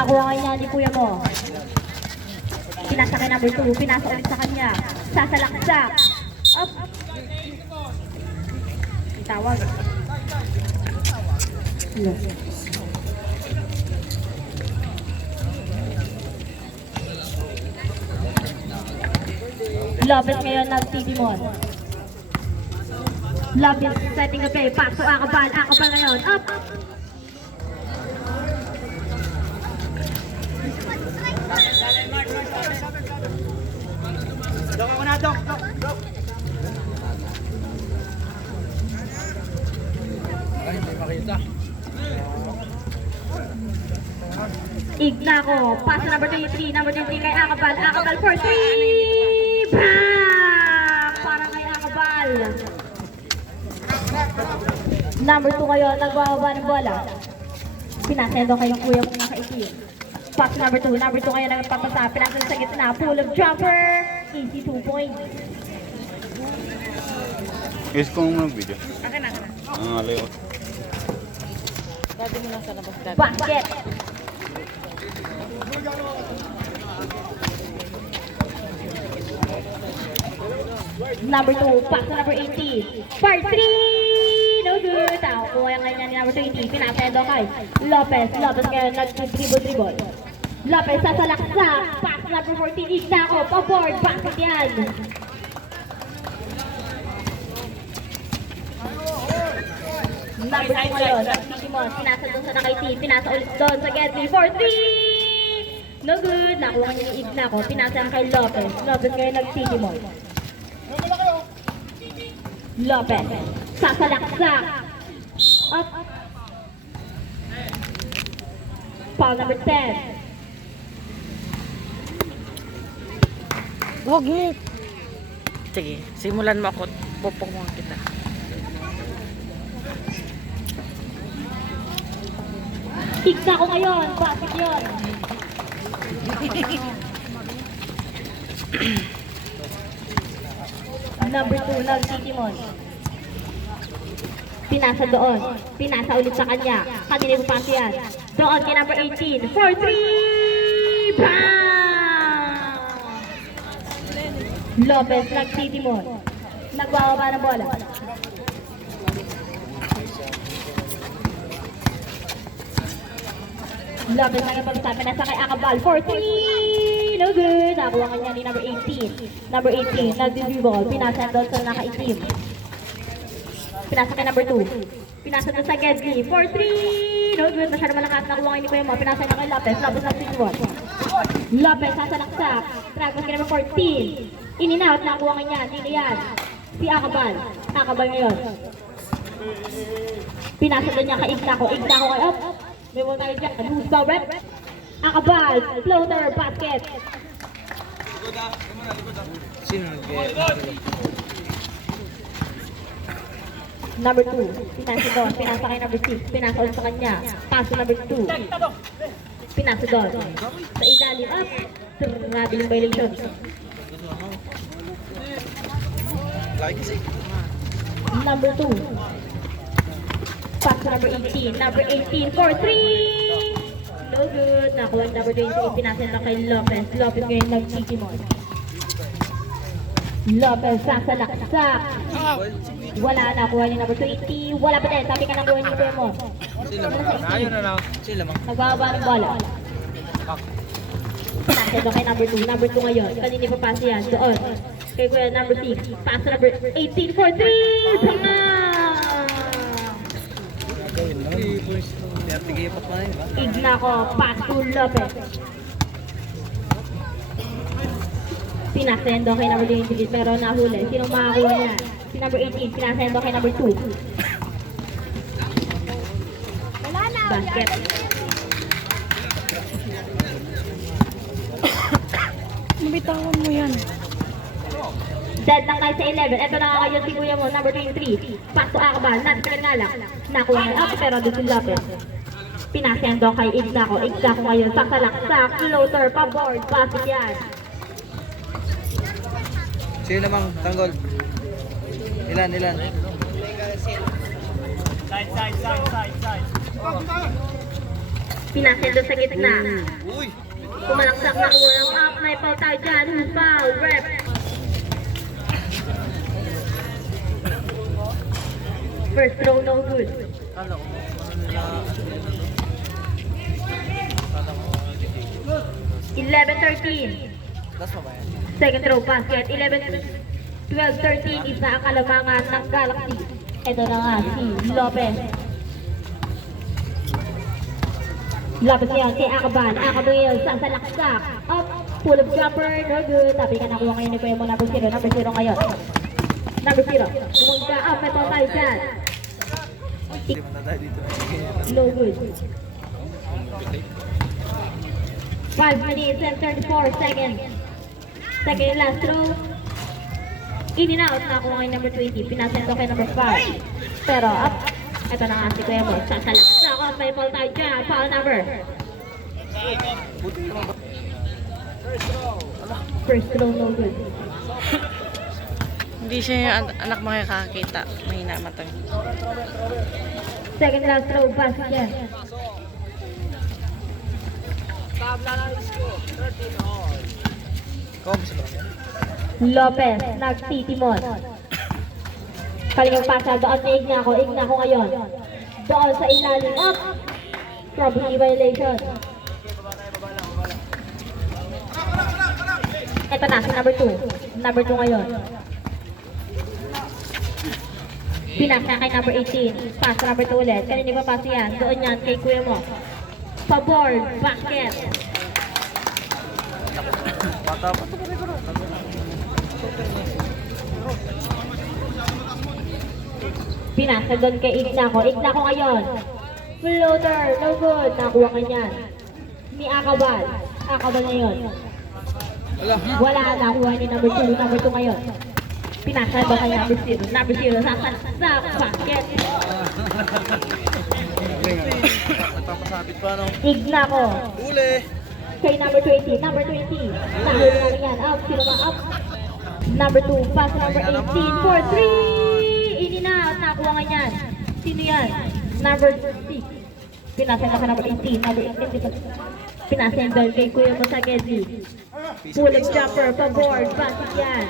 Nakuha nga niya ni kuya mo. Pinasa kay number 2. Pinasa ulit sa kanya. Sasalaksak. Up. Tawag. Lopez ngayon nag-Tidimon. Lopez setting the play. Pass to Akabal. Akabal ngayon. Up. Dok ako na, Dok. Ay, hindi makita. Ignaco. Pass to number 23. Number 23 kay Akabal. Akabal for 3. Bang! Para kay Akabal. Number 2 ngayon. Nagbababa ng bola. Pinasendo kay yung kuya mong nakaitim. Pass number 2. Number 2 ngayon nagpapasa. Pinasendo sa gitna. Pull of jumper. Easy 2 points. Guys, kung mga video. Akin na. Ang alayo. Dati mo lang sa labas dati. Basket. Number 2, pass to number 18. Part 3! No good! Kuha nga niya ni number 20. Pinasendo kay Lopez. Lopez ngayon nag-dribble. Lopez sasalaksak. Pass number 14. Ignaco. Pa-board. Basket yan. Number 2 ngayon. Nag-Digimon. Pinasa doon sa nakaitim. Pinasa ulit doon sa Getty. For 3! No good! Nakuha niya ni Ignaco. Pinasa kay Lopez. Lopez ngayon nag-Digimon. Lopez. Sasalaksak. Up. Foul number 10. Huwag mo. Sige, simulan mo ako. Pupok mo kita. Tigna ko ngayon. Basket yun. Number 2, nag-Digimon. Pinasa doon. Pinasa ulit sa kanya. Kanina yung pass yan. Doon kay number 18. For 3! Bang! Lopez, nag-Digimon. Nagwawaba ng bola. Lopez nagpapasa. Pinasa kay Akabal. For 3! No good! Nakuha nga niya ni number 18. Number 18, nag-dribble. Pinasa doon sa nakaitim. Pinasa kay number 2. Pinasa doon sa Gedley. For 3! No good! Masyado malakas. Nakuha nga ni Kuya Mo. Pinasa na kay Lopez. Lopez nag-dribble. Lopez sasalaksak. Tragos kay number 14. In and out. Nakuha nga niya. Dito yan. Si Akabal. Akabal ngayon. Pinasa doon niya kay Ignaco. Ignaco kay up. May mo tayo dyan. Loose ball rep. Akabal. Floater. Basket. Sino Number 2. Pinasa doon. Pinasa kay number 6. Pinasa ulit sa kanya. Pass to number 2. Pinasa doon. Sa ilalim. Up. Traveling violation. Number 2. Pass to number 18. Number 18 for 3. No good. Nakuha ang number 28. Pinasa na kay Lopez. Lopez ngayon nag-Digimon. Lopez sasalaksak. Wala na. Kuha niya number 20. Wala pa din. Sabi ka na kuha niya kuya mo. Ayun na lang. Sila mang. Nagbababa ng bola. Pinasa doon kay number 2. Number 2 ngayon. Kanina pa pass yan. Doon. Kay kuya number 6. Pass to number 18 for 3. Panga! Ignaco, pass to Lopez. Pinasendo kay number 28 pero nahuli. Sinong makakuha niya? Si number 18, pinasendo kay number 2. Basket. Mabitawan mo yan. Dead lang tayo sa 11. Ito na ngayon si kuya mo, number 23. Pass to Akabal, natin nga lang. Nakuha niya ako pero doon si Lopez. Pinasendo kay Ignaco. Ignaco ngayon, sasalaksak, floater, pa-board, basket yan. Sino namang tanggol? Ilan? Pinasendo sa gitna. Uy! Kumalaksak na kulang up. May foul tayo dyan. Who's foul? Rep. First throw, no good. Kala ko, nila... 11-13. Last pa ba yan? Second throw basket. 12-13 is na ang kalamangan ng Galaxy. Ito na nga si Lopez. Lopez yan kay Akaban. Akaban yun sasalaksak. Up. Pull up jumper. No good. Tapi ka nakuha ngayon ni Kuya mo. Number 0. Number 0 ngayon. Number 0. Pumunta up. May pang tayo dyan. Hindi man na tayo dito. No good. 5 minutes and 34 seconds. Second last throw. In and out na ako ngayon number 20. Pinasendo kay number 5. Pero up. Ito na nga si Kuya mo. Sasalaksak up. May foul tayo dyan. Foul number. First throw, no good. Hindi siya yung anak makakakita. Mahina mata. Second last throw, basket yan. Combs lang yan. Lopez, nagtitimon. Kalingang pasa, doon na igna ko ngayon. Doon sa ilalim, up. Probably violation. Ito na, si number 2. Number 2 ngayon. Pinasa kay number 18. Pass number 2 ulit. Kanina pa pass yan. Doon yan kay kuya mo. Paboard, basket. Bata pa. Pinasa doon kay Igna ko. Igna ko ngayon. Floater, no good. Nakuha ka niyan. Ni Akabal. Akabal na yun. Wala. Wala, nakuha ni number 2. Number 2 ngayon. Pinasa ba kay number 0? Number 0, sa basket. Nagpapasabit pa, no? Igna ko. Uli! Kay number 20. Number 20. Nakuha na yan. Up. Sino ba up? Number 2. Pass number 18 for 3. In and out. Nakuha nga yan. Sino yan? Number 6. Pinasa na sa number 18. Number 18. Pinasa yung doon kay Kuya mo sa Gedli. Pull up jumper. Paboard. Basket yan.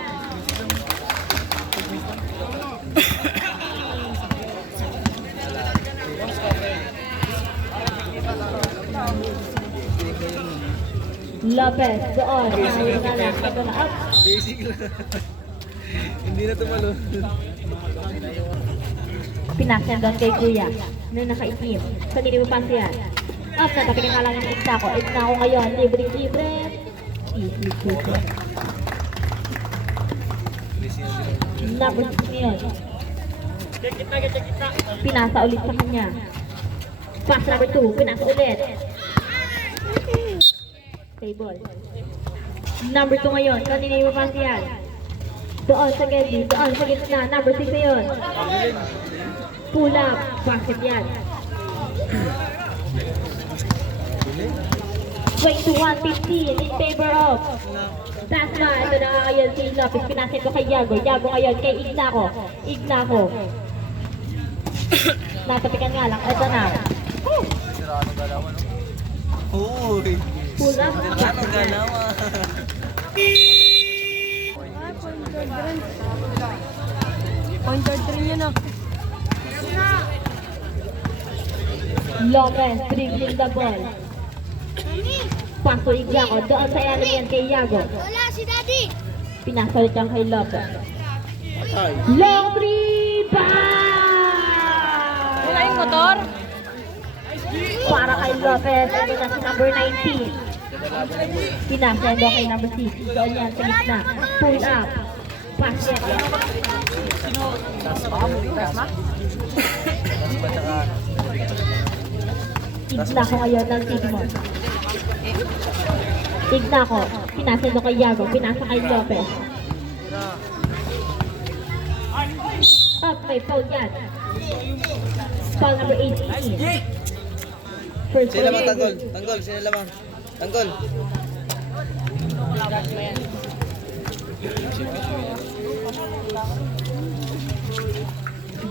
Lopez, doon. Nahuli na lang. Ito na up. Basic lang. Hindi na tumalo. Pinasa doon kay Kuya. Nung nakaitim. Kanina mo pa siya. Up na, tapikin na lang yung igna ko. Igna ko ngayon. Libre-libre. Easy. Number 6 ngayon. Pinasa ulit sa kanya. Pass number 2. Pinasa ulit. Table. Number 2 ngayon. Kanina yung pass yan. Doon sa Gedli. Doon sa gitna. Number 6 ngayon. Pull up. Basket yan. 21-15 in favor of. That's why. Ito na nga ngayon si Lopez. Pinasin ko kay Yago. Yago ngayon kay Igna ko. Natapikan nga lang. Ito na. Sirano galawan, no? Uy! Pull up. Sirano galawan! Pointer 3 yun ah. Lopez dribbling the ball. Paso Igna ko. Doon sa ilalim yan kay Yago. Wala si Daddy. Pinasalit yan kay Lopez. Patay! Long three. Bang! Wala yung motor? Para kay Lopez. Ito na si number 19. Pinasendo kay number 6. Doon yan sa gitna. Pull up. Basket. Igna ko ngayon ng team mo. Igna ko. Pinasendo kay Yago. Pinasa kay Lopez. Up. May foul yan. Foul number 18. First Sino lamang foul. tanggol? Tanggol, sino lamang? Tanggol!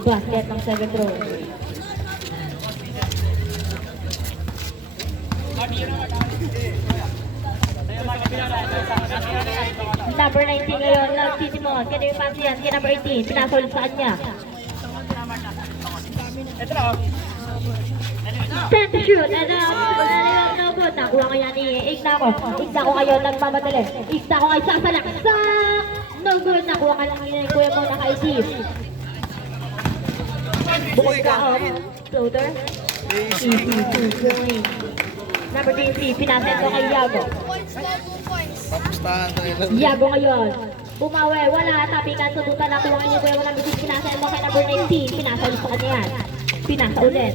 Basket ng 7th row. Number 19 ngayon, nagsisimon. Kaya yung pass yan, kay number 18, pinasa ulit sa kanya. Send to shoot, and no good. Nakuha kaya ni Ignaco. Ignaco ngayon, nagmamadali. Ignaco ngayon, sasalaksak. No good, nakuha ka lang ni Kuya mo naka-isip. Bukod ka, floater. Easy, 2 point. Number 20, pinasend ko kay Yago. Papustahan tayo lang. Yago ngayon. Bumawi, wala. Tapikan, sundutan na kuha niyo Kuya mo ng bisis. Pinasend mo kay number 19. Pinasa ulit sa kanya yan. Pinasa ulit.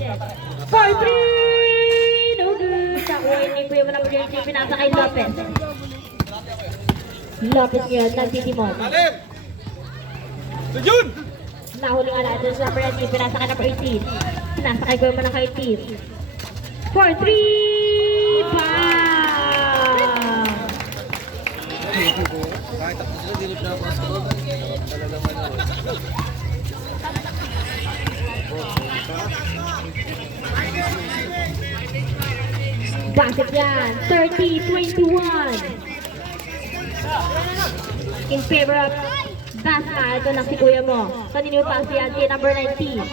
4-3! No good. Nakuha ni Kuya mo number 19. Pinasa kay Lopez. Lopez ngayon, nagtitimon. Nahuli nga natin sa number 19. Pinasa kay number 18. Pinasa kay Kuya mo ng kay team. 4-3! Bang! Kahit tapos sila, dilip na ako sa loob. Talagang ano. Basket yan. 30-21. In favor of Basma. Ito na si Kuya mo. Kanino yung pass yan? Kay number 19.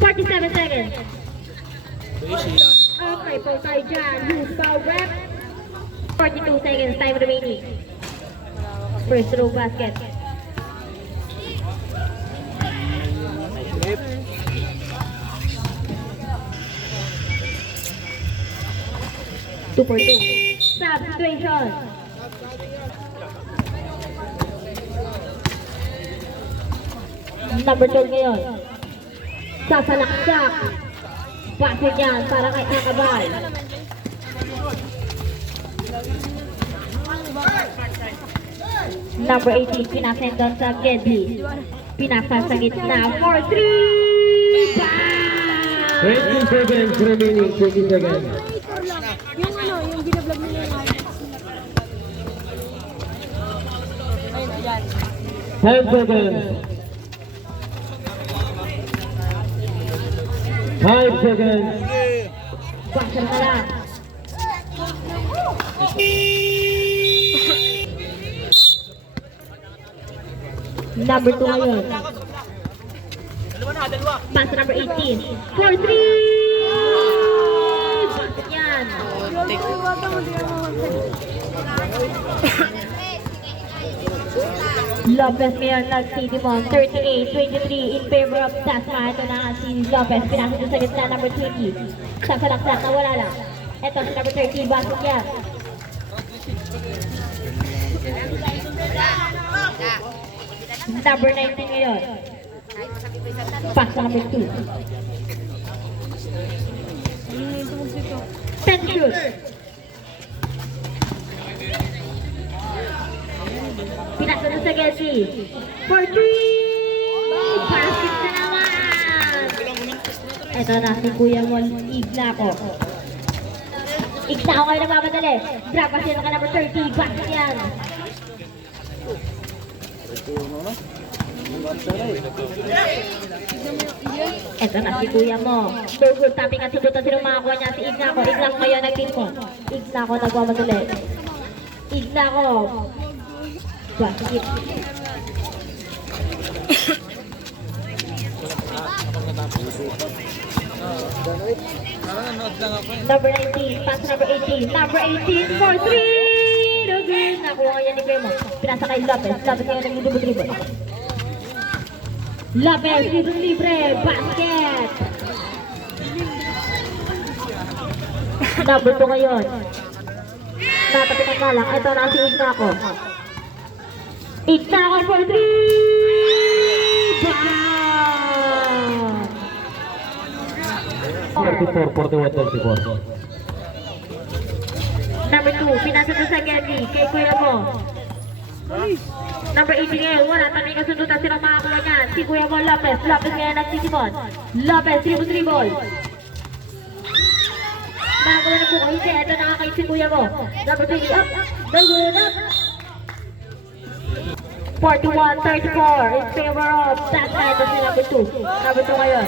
47 seconds. Okay po tayo dyan. Loose foul rep. 42 seconds. Time remaining. First row basket. Two for two. Substitution. Number 12 ngayon. Sasalaksak. Basket yan para kay Akabal. Number 18, pinasend doon sa Gedli. Pinasa sa gitna. 4-3! Bang! 20 seconds remaining, 20 seconds. Yung ano, yung binablog nila yung ayun, yan. 10 seconds. 5 seconds. Basket na lang. Number 2 ngayon. Pass to number 18. 4-3! Basket yan. Lopez ngayon nag-city mo. 38-23 in favor of Dasma. Ito na si Lopez. Pinasa doon sa gitna, number 20. Sasalaksak na wala lang. Ito si number 30. Basket yan. Number 19 ngayon. Pass to number 2. Pen shoot. Pinasa doon sa Gelsi. 4-3! Basket na naman! Ito na si Kuya Mon Ignaco. Ignaco kayo nagmamadali. Drop pass yun ka number 30. Basket yan. Ito na si Kuya mo. So good, tapping at sundutan sino makakuha niya si Ignaco. Ignaco ngayon nag-team. Ignaco nagmamadali. Ignaco. Basket. Parang nanood lang ako eh. Number 19, pass number 18. Number 18 for 3! No good. Nakuha niya ni Kuya. Pinasa kay Lopez. Lopez ngayon nag-dribble. Lopez, libre. Basket. Number 2 ngayon. Natapitan na lang. Ito na si Ignaco. Ignaco for 3! Bang! 44, 41, 34. Number 2, pinasa doon sa Gelsi, kay Kuya mo. Number 18 ngayon, wala. Tanong kasundutan silang makakuha niyan. Si Kuya mo, Lopez. Lopez ngayon nagsisimon. Lopez, dribble. Makakuha na po ko. Hindi, ito nakakait si Kuya mo. Number 20, up. The good, up. 41-34 in favor of that side of si number 2. Number 2 ngayon.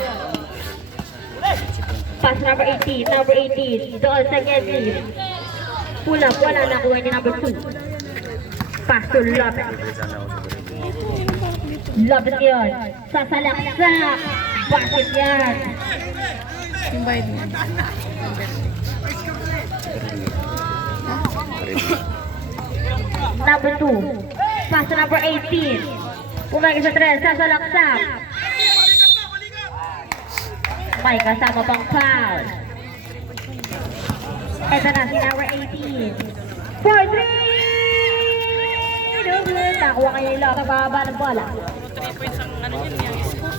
Pass number 18, number 18. Doon sa Gedli. Pull up, wala na kuha ni number 2. Pass to Lopez. Lopez yun. Sasalaksak. Bakit yan? Invite mo. Number 2. Pass to number 18. Umagi sa 3. Sasalaksak. May kasama pang foul. Ito na si number 18. 4-3! Double. Nakuha kayo yung lock. Bababa ng bola. 3 points ang ano yun, yung score.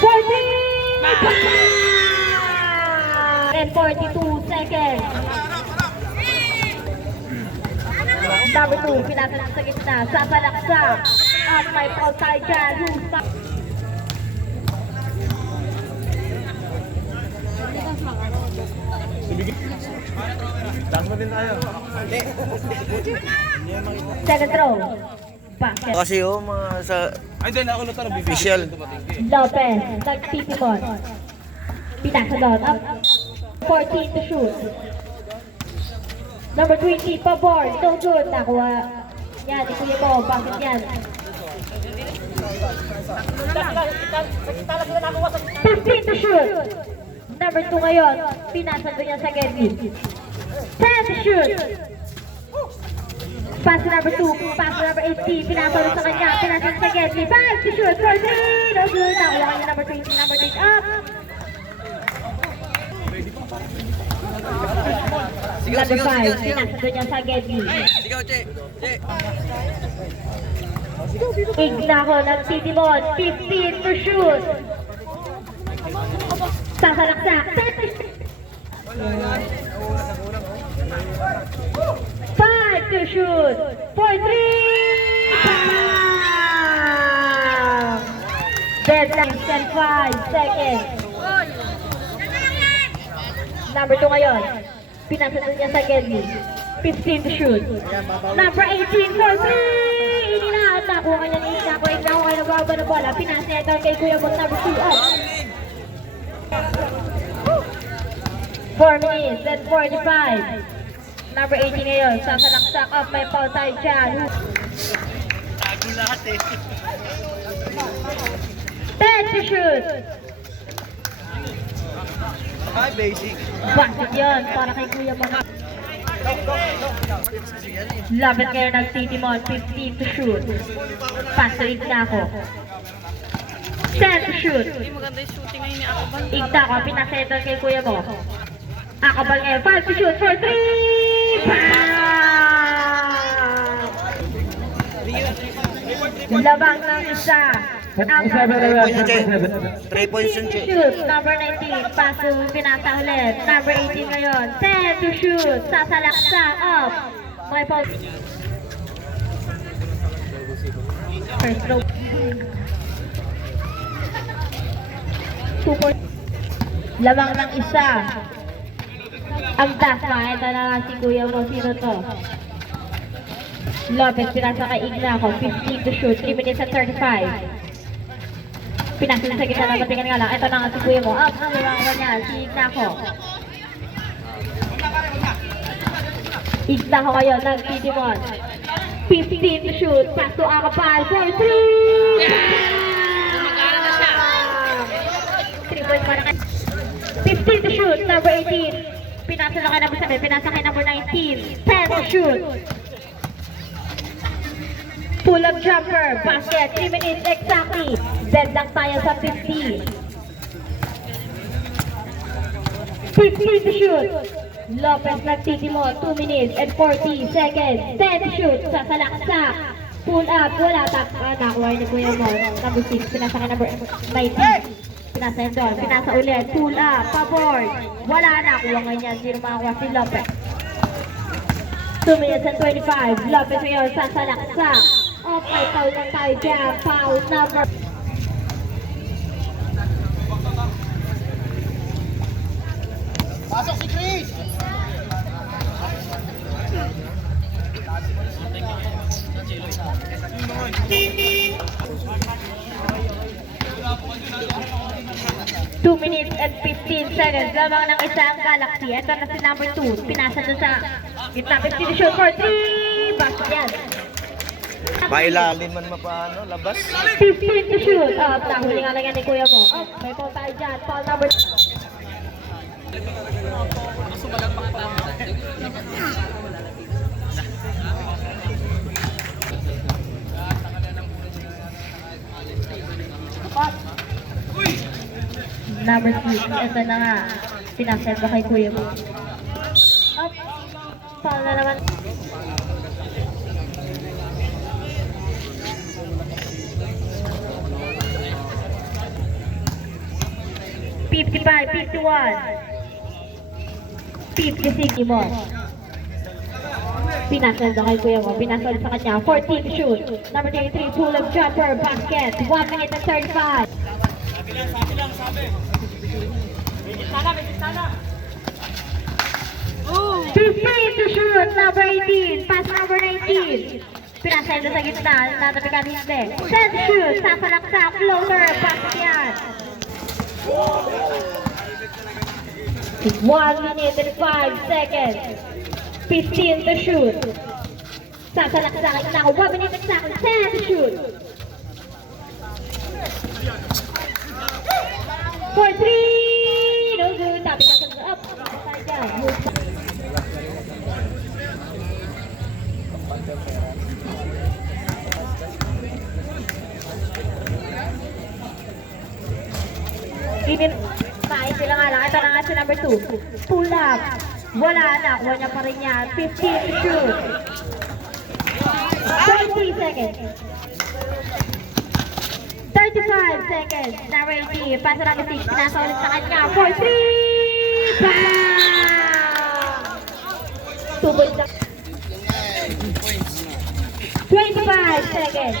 40! And 42 seconds. Number 2, pinasa lang sa gitna. Sasalaksak. At may foul tayo dyan. Who's back? Second throw. Basket. Kasi mga sa... Ay, hindi na ako lutar. Official. Lopez, nagtitipon. Pinasa doon. Up. 14 to shoot. Number 20, pabor. No good. Nakuha. Yan, ikuya mo. Bakit yan? 15 to shoot. Number 2 ngayon. Pinasa doon yan sa Gedli. 10 to shoot. Pass to number 2, pass to number 18, pinasa rin sa kanya, pinasa sa Gedli, 5 to shoot, 4-3, no good, nakuha kanya number 20, number 8, up! Number 5, pinasa doon niya sa Gedli. Sigaw, Che. Che. Ignako ng Titimon, 15 to shoot. Sasalaksak, 10 to shoot. 5 to shoot. 4-3. Deadline 10-5 seconds. Number 2 ngayon. Pinasa niya sa Gedli. 15 to shoot. Number 18 for 3. Inilahat. Nakuha kanya ni Ignako. Ignako kayo nagwaba ng bola. Pinasa niya ito kay Kuya Bot. Number 2 up. 4 minutes and 45. Number 18 ngayon, sasalaksak up, may foul tayo dyan. Tago lahat eh. 10 to shoot. Ay, basic. Bakit yun? Para kay Kuya Mga. Lapit kayo ng Titimon, 15 to shoot. Pass to Ignako. 10 to shoot. Hindi maganda yung shooting ngayon ni Akabal. Ignako, pinasettle kay Kuya Mo. Akabal ngayon, 5 to shoot for 3! Labang ng isa. Ang 3 points yun, Che. shoot, number 19, pass to pinasa ulit. Number 18 ngayon, 10 to shoot, sasalaksak, up. May foul. First throw. 2 points. Labang ng isa. Ang dasma, ito na nga si Kuya Mo, sino to? Lopez, pinasa kay Ignako, 15 to shoot, 3 minutes and 35. Pinasa na sa gitna na matingan nga lang, ito na nga si Kuya Mo, up, ang iwangawa niya, si Ignako. Ignako ngayon, ng Titimon. 15 to shoot, pass to Akapal, for 3! 3 points para kay 15 to shoot, number 18. Pinasa na kay number 7, pinasa kay number 19. 10 to shoot. Pull-up jumper, basket, 3 minutes exactly. Dead lang tayo sa 15. 15 to shoot. Lopez nagtitimo, 2 minutes and 40 seconds. 10 to shoot, sasalaksak. Pull up, wala tap. Nakuha ni Kuya Mo. Number 6, pinasa kay number 19. Pinasa yun doon, pinasa ulit, pull up, pa-board. Wala na, kuha nga niya, sino makakuha si Lopez. 2 minutes and 25, Lopez ngayon, sasalaksak. Okay, foul lang tayo dyan, foul number. Pasok si Chris! 2 minutes and 50 15 seconds. Lamang ng isang Galaxy. Ito na si number 2. Pinasa doon sa gitna. 15 to shoot for 3. Basket yan. Pailalim man mapaano, labas. 15 to shoot. Nahuli nga lang yan ni Kuya mo. May foul tayo dyan. Foul number 2. Number 6. Ito na nga. Pinasend ba kay Kuya mo? Up. Foul na naman. $55, $51, $56 mo. Pinasal daw kay Kuya mo. Pinasal sa kanya. 14 shoot. Number 33, pull-up jumper, basket. 1 minute and 35. Oh! 15 to shoot. Number 18, pass number 19. Pinasal daw sa gitna. Natapikan hindi. 10 to shoot. Sasalaksak, floater, basket yan. 1 minute and 5 seconds. 15 to shoot. Sasalaksakin na ako. 1 minute and 10 to shoot. For 3. No good. Tapi ka sa up. Tayo dyan. Tayo sila nga lang. Ito na nga si number 2. Pull up. Wala na. Kuha niya pa rin yan. 15 to shoot. 30 seconds. 35 seconds. Number 18. Pasa number 6. Pinasa ulit sa kanya. For 3. Bam! 2 points lang. 25 seconds.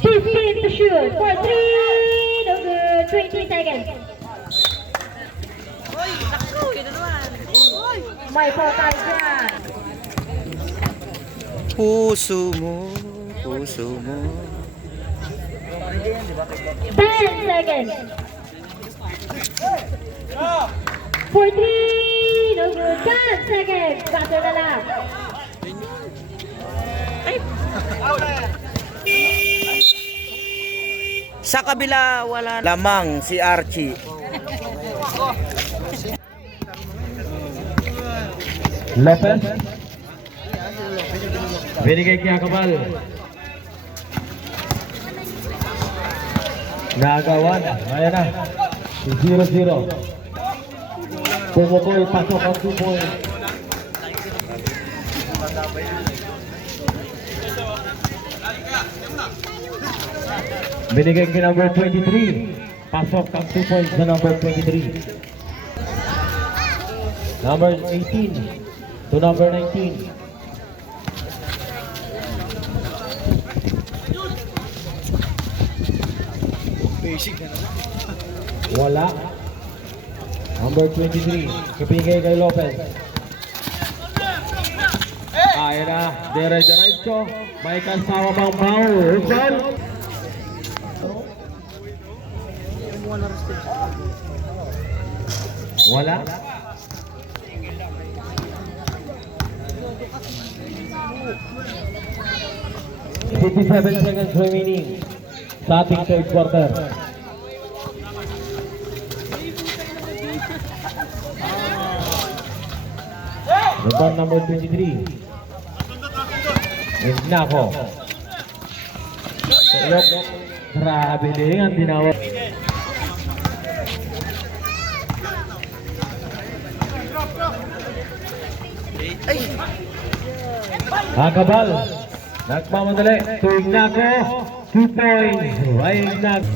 15 to shoot. For 3. No good. 20 seconds. May 4 times yan. Puso mo, puso mo. 10 seconds. 43. No good. 10 seconds. Bato na lang. Sa kabila, wala lamang si Archie. Lopez. Binigay kay Akabal. Nagawan. Ayan na. 0-0. Pumukoy, pasok ang 2 points. Binigay kay number 23. Pasok ang 2 points sa number 23. Number 18 to number 19. Wala. Number 23. Kapigay kay Lopez. Ayan na. Diretso. May kasama pang foul. Foul. Wala. $57 seconds remaining sa ating third quarter. Rebound number 23. Ignako. Tulok. Grabe din ang tinawag. Akabal. Nagmamadali. To Ignako. 2 points. Ay Ignako.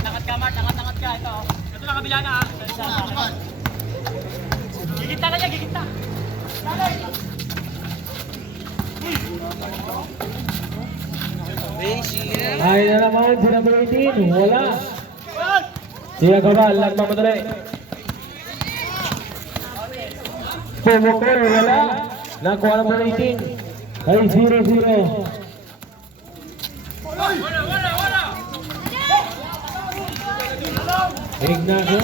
Angat ka, Mart. Angat ka. Ito. Ito na kabila na. Gigita na yan. Gigita. Ay na naman si number 18. Wala. Si Akabal. Nagmamadali. Pumukoy. Wala. Nakuha number 18. Ay 0-0. Ignacio.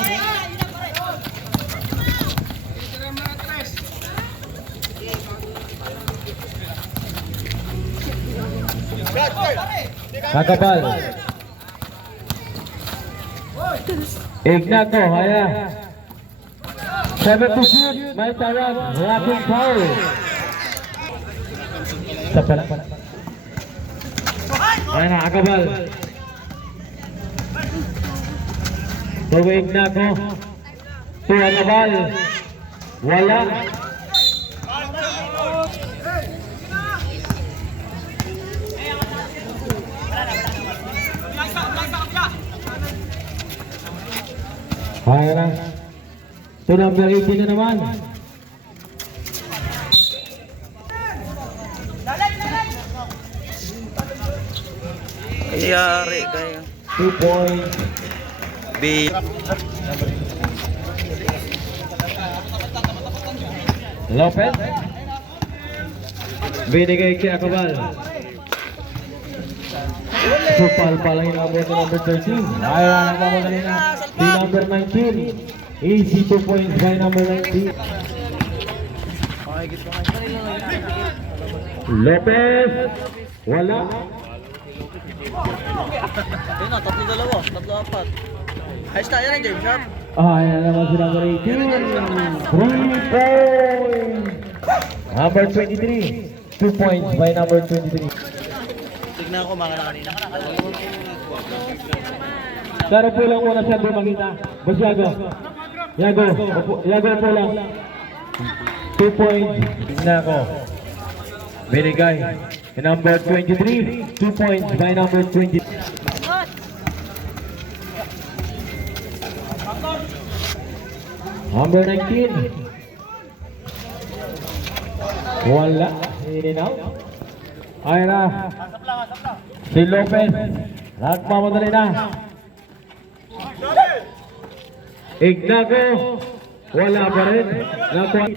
Kakapal. Ignacio, haya. 7 to shoot, may tawag, rocking foul. Sa pala. Ayan na, Kakapal. Tuwing na ko. Kakapal. Wala. Kaya na. So number 18 na naman. Yari kayo. 2 points. B. Lopez. Binigay kay Akabal. Supal pa lang yung abot ng number 13. Ay, nagmamadali na. Si number 19. Easy 2 points by number 19. Lopez. Wala. Yun na, 3-2, 3-4. Ayos tayo na, James Sharp. Ayan naman si number 18. 3 points. Number 23. 2 points by number 23. Tignan ko, mga kanina. Pero po lang muna siya makita. Boss Yago. Yago po lang. 2 points. Tignan ko. Binigay. Number 23. 2 points by number 20. Number 19. Wala. In and out. Ayan na. Si Lopez. Nagmamadali na. Ignacio. Wala pa rin. Nakuha.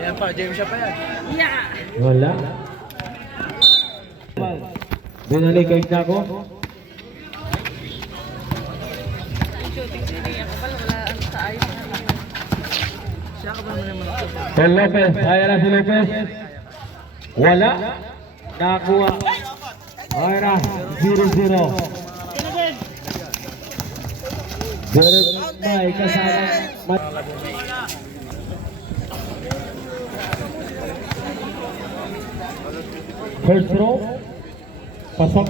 Ayan pa, James Sharp pa yan. Wala. Binalik kay Ignacio. Paul Lopez. Ayan na si Lopez. Wala. Nakakuha. Ayan na. 0-0. Derek May kasama. First throw. Pasok.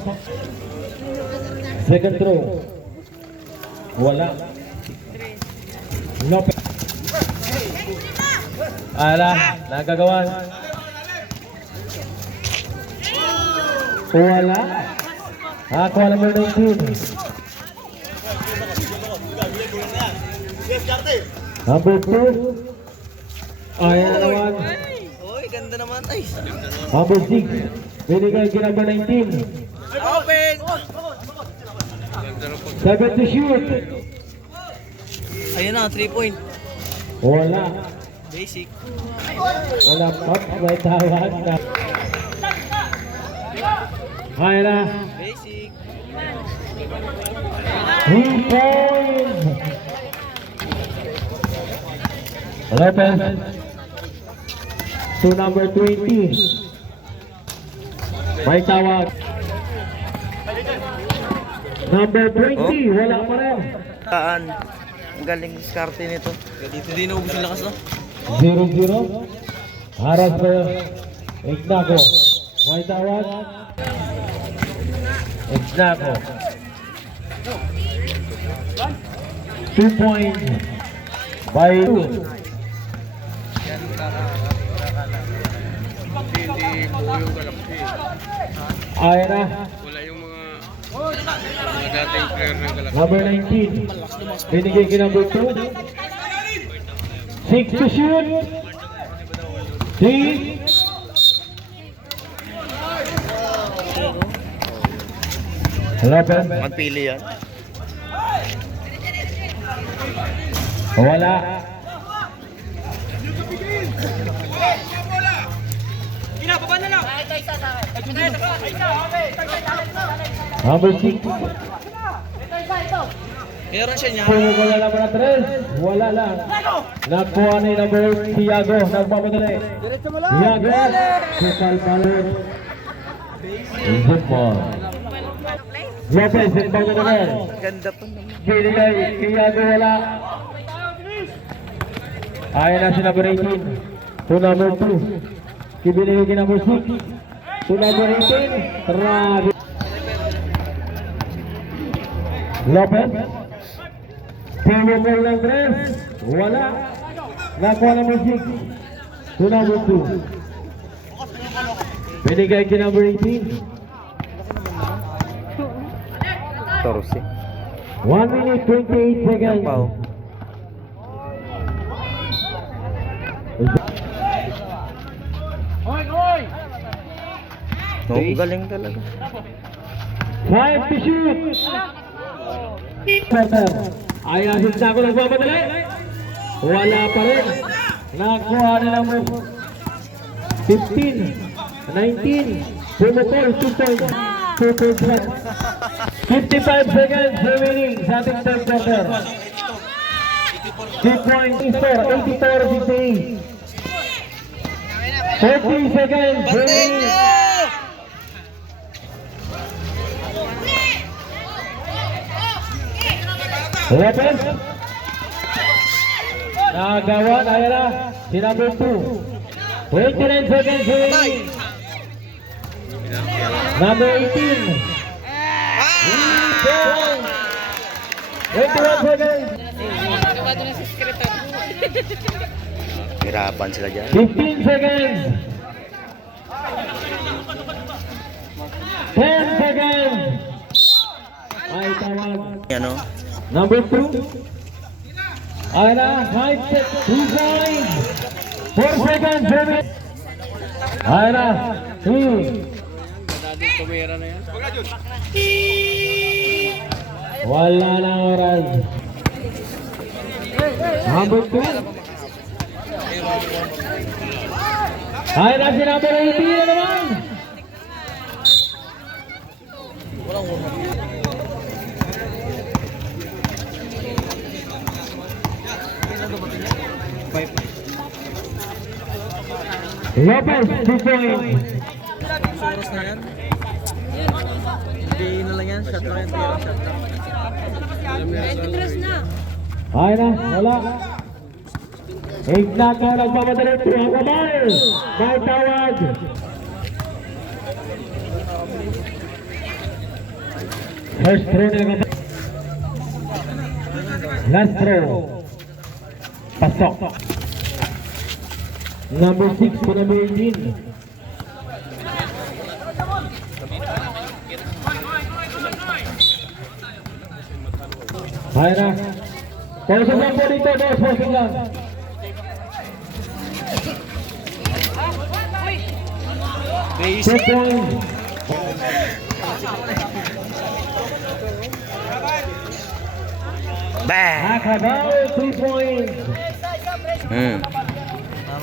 Second throw. Wala. Lopez. Ala, nagagawan. Wala. Ako number 19. Number 2. Ayan na naman. Uy, ganda naman. Ay, Number 6. Binigay kay number 19. open! 7 to shoot. Ayun na, 3 point. Wala. Basic. Wala pop. May tawag na. Ayan na. Basic. 3 points. Lopez. To number 20. May tawag. Number 20. Wala pa rin. Taan. Ang galing diskarte nito. Dito din naubos yung lakas, no? 0-0. Harap ko. Ignacio. May tawag. Ignacio. 2 points. By 2. Ayan na. Number 19. Binigay kay number 2. 6 to shoot. 3. Lopez. Magpili yan. Wala. baba na lang. Ito isa sa akin. Isa, okay. Number 6. Meron siya niya. Wala naman na 3. Wala lang. Nakuha ni number Tiago. Nagmamadali. Tiago. Total power. Good ball. Lopez, inbound na naman. Ganda pa naman. Binigay, Tiago wala. Ayan na si number 18. To number 2. Kibinigay kay number 6. To number 18. Grabe. Lopez. Pili mo lang 3. Wala. Nakuha number 6. To number 2. Binigay kay number 18. 14. 1 minute 28 seconds. Pau. No, galing talaga. 5 to shoot. Quarter. Ayan, sinta ko nagmamadali. Wala pa rin. Nakuha na number 15, 19. Pumutol, 2 points. 2 points lang. 55 seconds remaining sa ating third quarter. 2 points score, 84-58. 30 seconds remaining. Lopez. Nagawan, ayan na. Si number 2. 29 seconds remaining. Number 18. 21 seconds. Hirapan sila dyan. 15 seconds. 10 seconds. Ay, tawag. Ano? Number 2. Ayan na. 5 seconds. 2 points. 4 seconds. 7. Ayan na. 3. Wala na oras. Number 2. Ayan na si number 18 na naman. Lopez, 2 points. Oras na yan. Hindi na lang yan. Shot lang yan. Shot lang. Ay na, wala. Ignat na nagpapadali. Akabal. May tawag. First throw na Akabal. Last throw. Pasok. Number 6 to number 18. Ay na. Posing lang po dito, boss. Posing lang. Two points. Bang! Akabal, 3 points.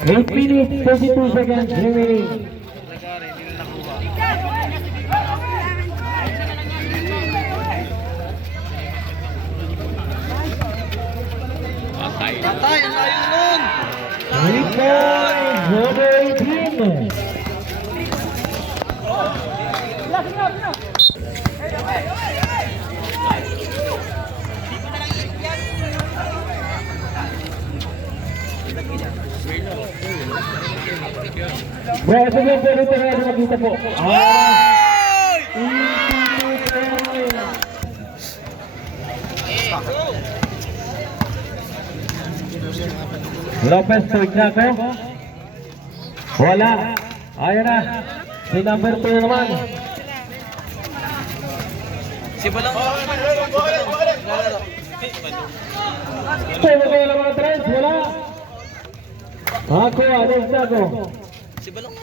8 minutes, 32 seconds remaining. Tatay, ang layo nun! 3 points, number 18. Bro, ito yung pwede tayo nakita po. Lopez, tuwid na ako. Wala. Ayan na. Si number 2 naman. Si Balang. Wala kayo naman 3. Wala. Ako, alis na ako. Si Balang.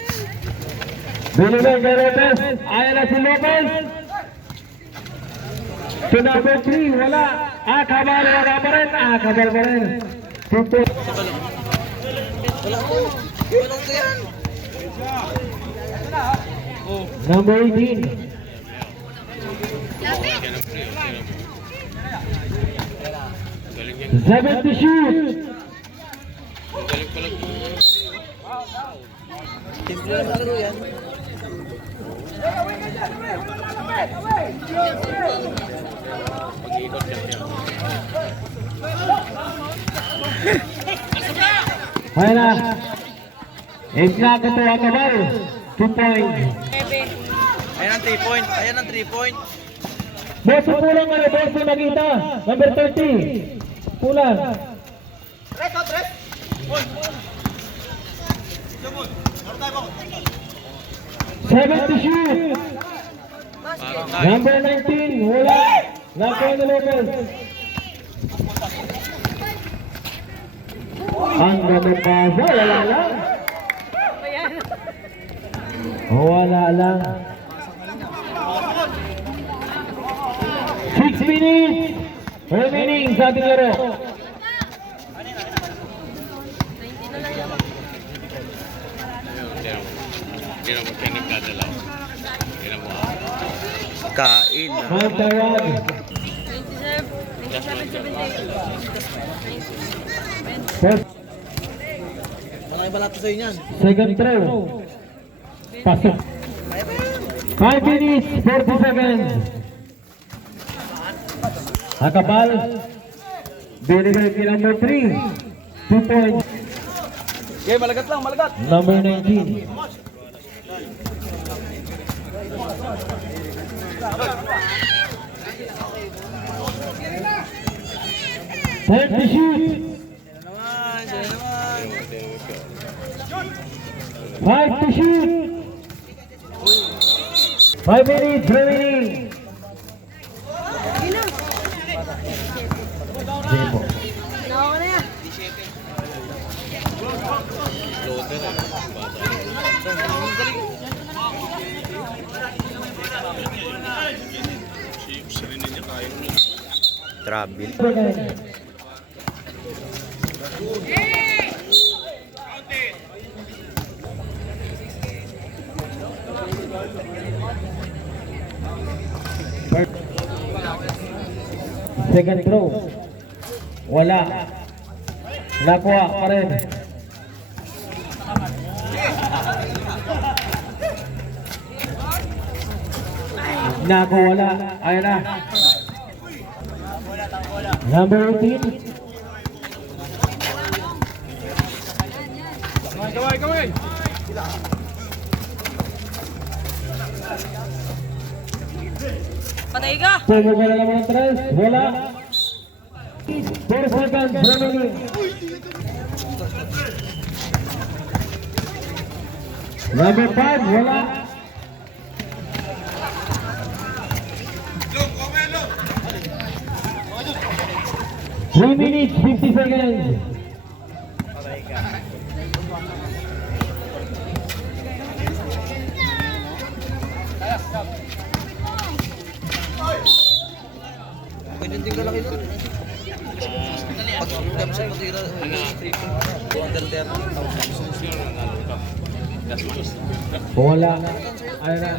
Binigay kay Lopez. Ayan na si Lopez. Si number 3. Wala. Kabal. Wala pa rin. Kabal pa rin. Tuto. Balang to yan. Number 18. Seven to shoot. Simple lang laro yan. Ayan na. Ignakato Akabal. 2 points. Ayan ang 3 point. Ayan ang 3 point. Boss, pulang ka na, boss, Magita. Number 30. Pulang. Seven to shoot. Number 19. Wala. Nakuha ni Lopez. Ang ganun pa siya. Wala lang. Wala lang. 6 minutes remaining sa ating laro. Kain. Magtawag. First, Malaki ba natin sa'yo niyan? second throw. Pasok. 5 minutes, 40 seconds. Akabal. Binigay kay number 3. 2 points. Okay, malagat lang, malagat. Number 19. Time to shoot. Naman, siya naman. 5 to shoot. 5 minutes remaining. Jebo. Travel. Second throw. Wala. Nakuha pa rin. Nakuha wala. Ayun na. Number 18. Patay ka! Tumo ka na naman ng tres. Wala. 4 seconds remaining. Number 5. Wala. Three minutes, 50 seconds. Ganyan din kalaki doon. Pag sumugam siya matira, 230,000. Wala. Ayun na.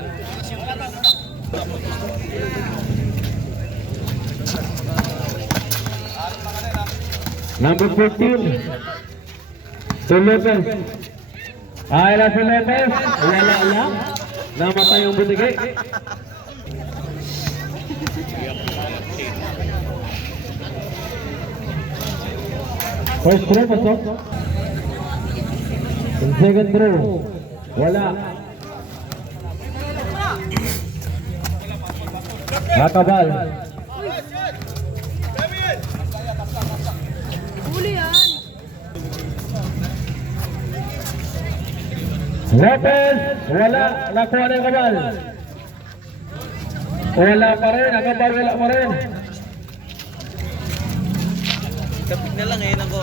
Number 14. Si Lopez. Ayun na si Lopez. Wala lang. Namatay yung butige. First throw, pasok. Second throw. Wala. Akabal. Lopez. Wala. Nakuha na yung kabal. Wala pa rin. Akabal wala pa rin. Kapit na lang eh, nako.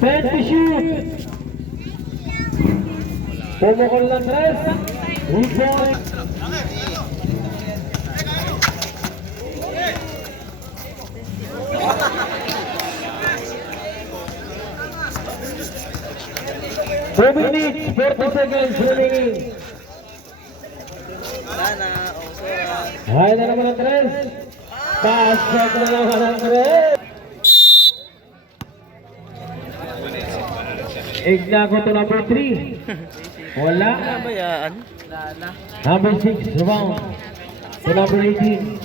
Set to shoot. Pumukol ng tres. 1 point. 2 minutes, 40 seconds remaining. Sana, Hay na naman ang tres. Pasok na naman ang tres. Ignago to number 3. Wala. Bayaan. Number 6, rebound. To number 18.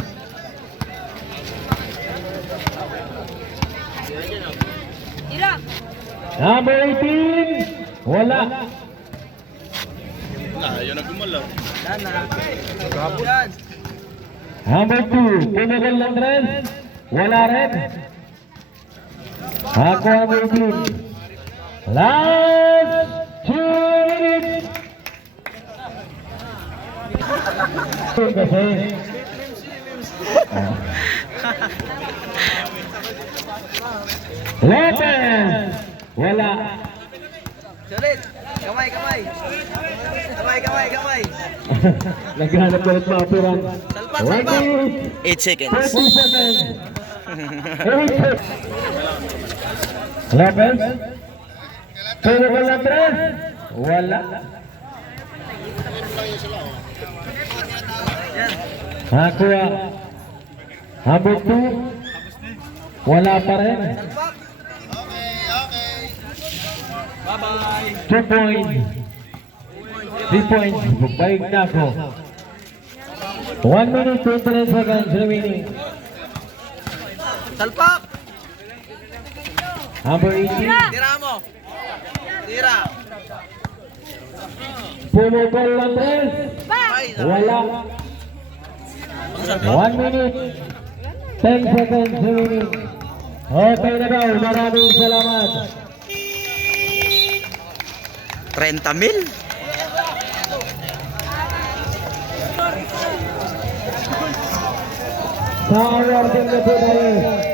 Number 18. Wala. Number 2, pinagol ng tres. Wala rin. Ako ang 18. Last 2 minutes. Kasi Lopez. Wala. Sulit! Kamay, kamay! Kamay, kamay, kamay! Naghanap ulit mga apuran. 1 minute, 8 seconds. 30 seconds. 8 seconds. Lopez. Pinagol ng tres. Wala. Nakuha. Number 2. Wala pa rin. 2 points. 3 points. Baig na ako. 1 minute, 29 seconds remaining. Salpak! Number 18. Tira mo! Tira! Pumupol ng tres. Ay, Wala. 1 minute, 10 seconds remaining. Okay na daw. Maraming salamat. 30 mil? Sa awarding na po tayo.